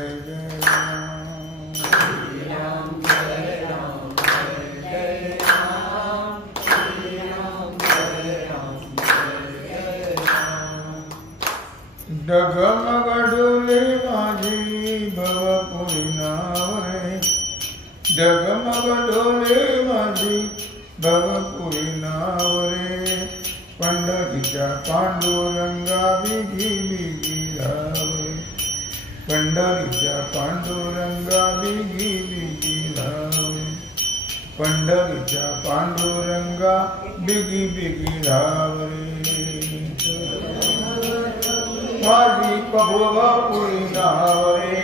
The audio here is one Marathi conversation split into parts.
जय जय राम श्री राम जय राम जय जय राम श्री राम जय राम जय जय राम डगमग डोले माझी भवपुरी नावरे डगमग डोले माझी भवपुरी नावरे पंढरीच्या पांडुरंगा बिगी बिगी धावरे पंढरीच्या पांडुरंगा बिगी बिगी धावरे पंढरीच्या पांडुरंगा बिगी बिगी धावरे माझी भवपुरी नावरे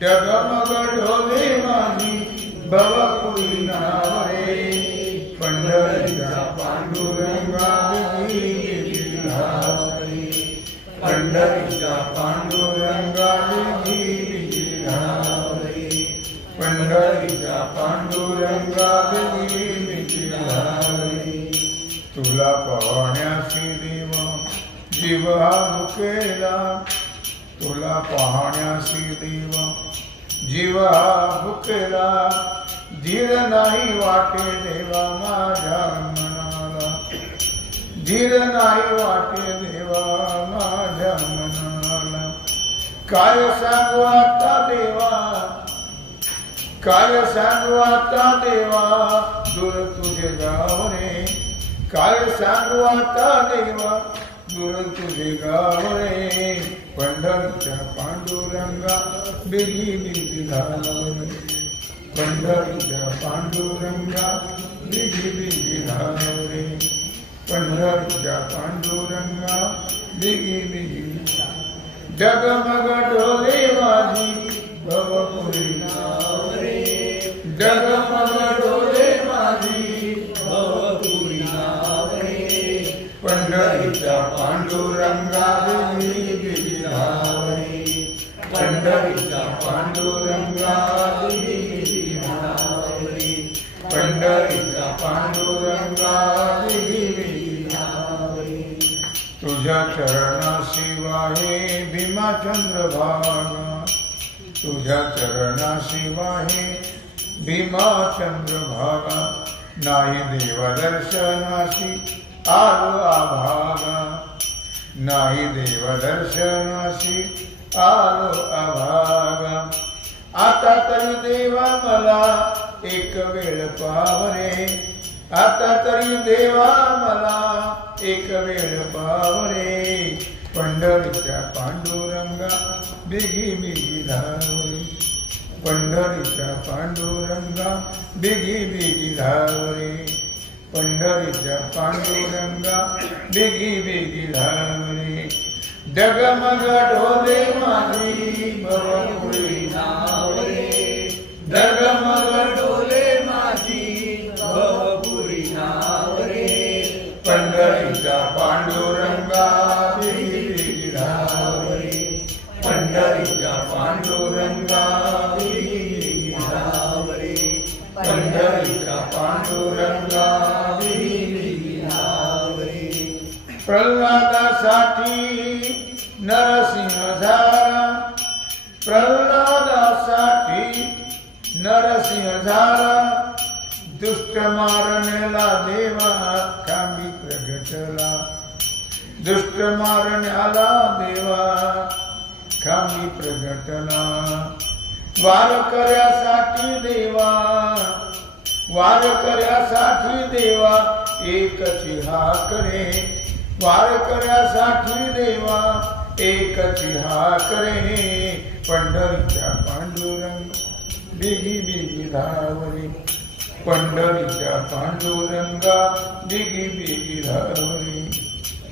डगमग डोले माझी भवपुरी नावरे पंढरीच्या पांडुरंगा बिगी बिगी धावरे पंढरीच्या पांडुरंगा बिगी बिगी धावरे पंढरीच्या पांडुरंगा बिगी बिगी धावरे तुला पाहण्यासी देवा जीव हा भुकेला तुला पाहण्यासी देवा जीव हा भुकेला धीर नाही वाटे देवा माझ्या मनाला धीर नाही वाटे देवा माझ्या मनाला काय सांगू आता देवा काय सांगू आता देवा दूर तुझे गाव रे काय सांगू आता देवा दूर तुझे गाव रे पंढरीच्या पांडुरंगा बिगी बिगी धावरे पंढरीच्या पांडुरंगा बिगी बिगी धावरे पंढरीच्या पांडुरंगा बिगी बिगी डगमग डोले माझी भवपुरी नावरे डगमग डोले माझी भवपुरी नावरे पंढरीच्या पांडुरंगा बिगी बिगी धावरे पंढरीच्या पांडुरंगा बिगी बिगी धावरे पंढरीच्या पांडुरंगा बिगी बिगी धावरे तुझ्या चरणाशिवाय भीमाचंद्र भागा तुझ्या चरणाशिवाय भीमाचंद्र भागा नाही देवदर्शनाशी आलो अभागा नाही देवदर्शनाशी आलो अभागा आता तरी देवा मला एक वेळ पावरे आता तरी देवा मला एक वेळ पावरे पंढरीच्या पांडुरंगा बिगी बिगी धावरे पंढरीच्या पांडुरंगा बिगी बिगी धावरे पंढरीच्या पांडुरंगा बिगी बिगी धावरे डगमग डोले माझी भवपुरी नावरे डगमग डोले माझी भवपुरी नावरे पंढरीच्या पांडुरंगा बिगी बिगी धावरे पंढरीच्या पांडुरंगा बिगी बिगी धावरे पंढरीच्या पांडुरंगा बिगी बिगी धावरे प्रल्हादासाठी नरसिंह झाला प्रल्हादासाठी नरसिंह झाला दुष्ट मारण्याला देवा खांबी प्रगटला दुष्ट मारण्याला देवा खांबी प्रगटला वारकऱ्यासाठी देवा वारकऱ्यासाठी देवा एकची हाक रे वारकऱ्यासाठी देवा एकची हाक रे पंढरीच्या पांडुरंग बिगी बिगी धावरे पंढरीच्या पांडुरंगा बिगी बिगी धावरे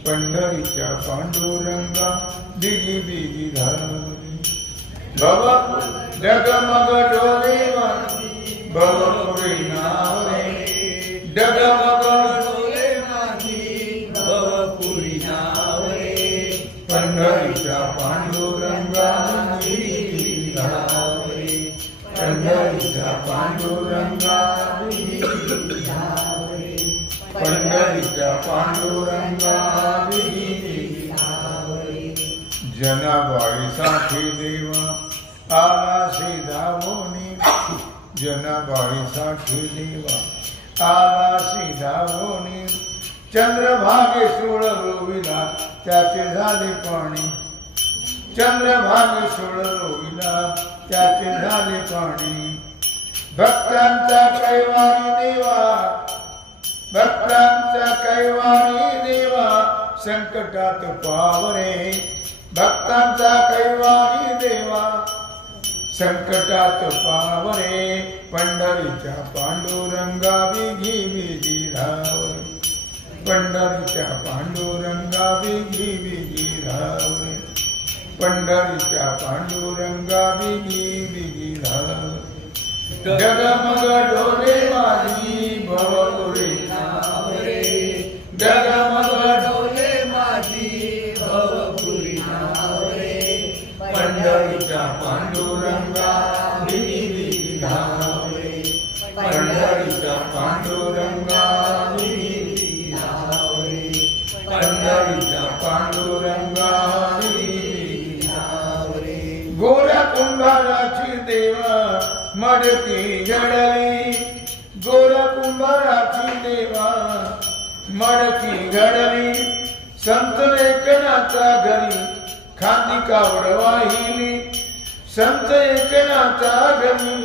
पंढरीच्या पांडुरंगा बिगी बिगी धावरे डगमग डोले माझी भवपुरी नावरे डगमग डोले माझी भवपुरी नावरे पंढरीच्या पांडुरंगा बिगी बिगी धावरे पंढरीच्या पांडुरंगा बिगी बिगी धावरे पंढरीच्या पांडुरंगा बिगी बिगी धावरे जनाबाईसाठी देवा आला धावोनी जनाबाईसाठी देवा आला धावोनी चंद्रभागे सोळ रोविला त्याचे झाले पाणी चंद्रभागे सोळ रोविला त्याचे झाले पाणी भक्तांचा कैवारी देवा भक्तांचा कैवारी देवा संकटात पावरे भक्तांचा कैवारी देवा संकटात पावरे पंढरीच्या पांडुरंगा बिगी बिगी धावरे पंढरीच्या पांडुरंगा बिगी बिगी धावरे पंढरीच्या पांडुरंगा बिगी बिगी धावरे जगमग डोले माझी भवपुरी नावरे जगमग डोले माझी भवपुरी नावरे पंढरीच्या पांडुरंगा बिगी बिगी धावरे पंढरीच्या पांडुरंगा बिगी बिगी धावरे पंढरीच्या पांडुरंगा बिगी बिगी धावरे गोऱ्या कुंभाराची देवा मडकी घडली गोऱ्या कुंभाराची देवा मडकी घडली संत एकनाथा घरी खांदी कावड वाहिली संत एकनाथा घरी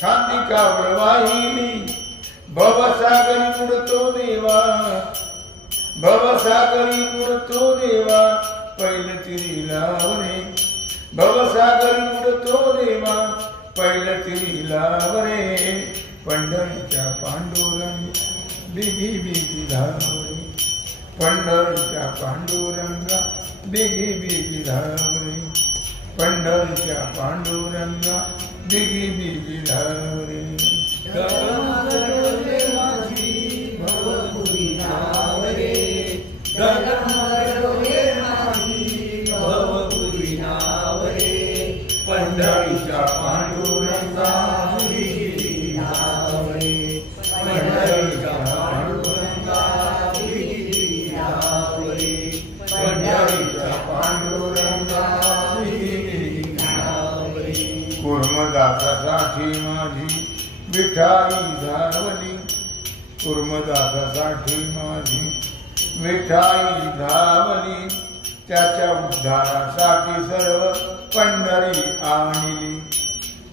खांदी कावड वाहिली भवसागरी बुडतो देवा भवसागरी बुडतो देवा पहिलं तिरी लावरे भवसागरी बुडतो देवा पहिलं तिरी लावरे पंढरीच्या पांडुरंग बिगी बिगी धावरे पंढरीच्या पांडुरंगा बिगी बिगी धावरे पंढरीच्या पांडुरंगा बिगी बिगी धावरे गगमगडोले माझी भवपुरी नावरे गगमगडोले माझी भवपुरी नावरे पंढरीच्या पांडुरंगा बिगी धावरे पंढरीच्या पांडुरंगा बिगी धावरे पंढरीच्या पांडुरंगा बिगी धावरे कुर्मदासासाठी माझी विठाई धावली कुर्मदासासाठी माझी विठाई धावली त्याच्या उद्धारासाठी सर्व पंढरी आणली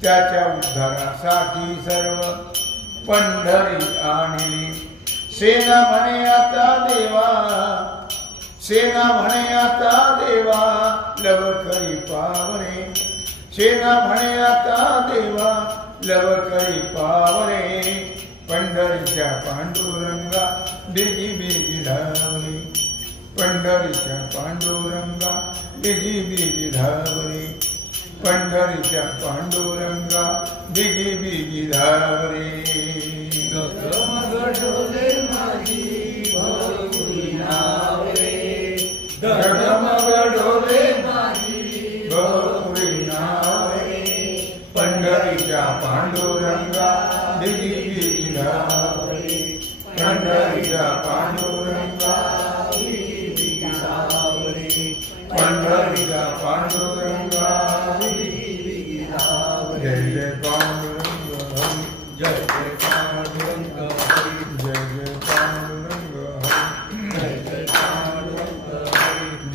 त्याच्या उद्धारासाठी सर्व पंढरी आणली सेना म्हणे आता देवा सेना म्हणे आता देवा लवकरी पावरे सेना म्हणे आता देवा लवकरी पावरे पंढरीच्या पांडुरंगा बिगी बिगी धावरे पंढरीच्या पांडुरंगा बिगी बिगी धावरे पंढरीच्या पांडुरंगा बिगी बिगी धावरे गगमगडोले माझी भवपुरी नावरे गगमगडोले माझी भवपुरी नावरे पंढरीच्या पांडुरंगा बिगी बिगी धावरे पंढरीच्या पांडुरंगा बिगी बिगी धावरे पंढरीच्या पांडुरंगा बिगी बिगी धावरे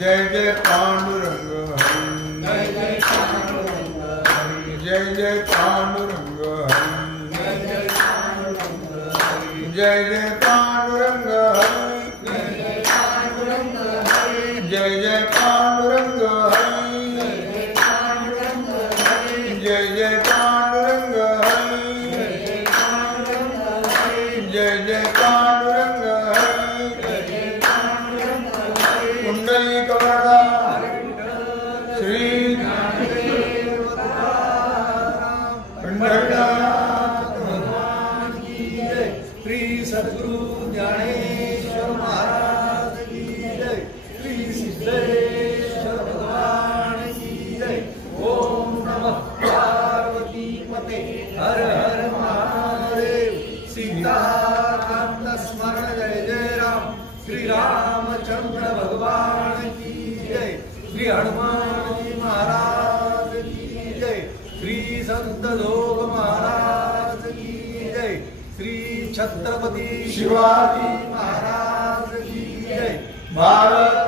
जय जय पांडुरंग हरी जय जय पांडुरंग हरी जय जय पांडुरंग हरी जय जय पांडुरंग हरी जय जय पांडुरंग हरी जय जय पांडुरंग हरी जय जय पांडुरंग हरी जय जय पांडुरंग हरी जय जय पांडुरंग हरी जय जय पांडुरंग हरी जय जय पांडुरंग हरी जय जय पांडुरंग हरी कुंडली कवरदा श्री ज्ञानदेव तुकाराम पंढरीनाथ भगवान की जय श्री सद्गुरु ज्ञानेश्वर महाराज की जय श्री सिद्धेश्वर भगवान की जय ओम नमः पार्वती संत लोक महाराज की जय। श्री छत्रपती शिवाजी महाराज की जय। भारत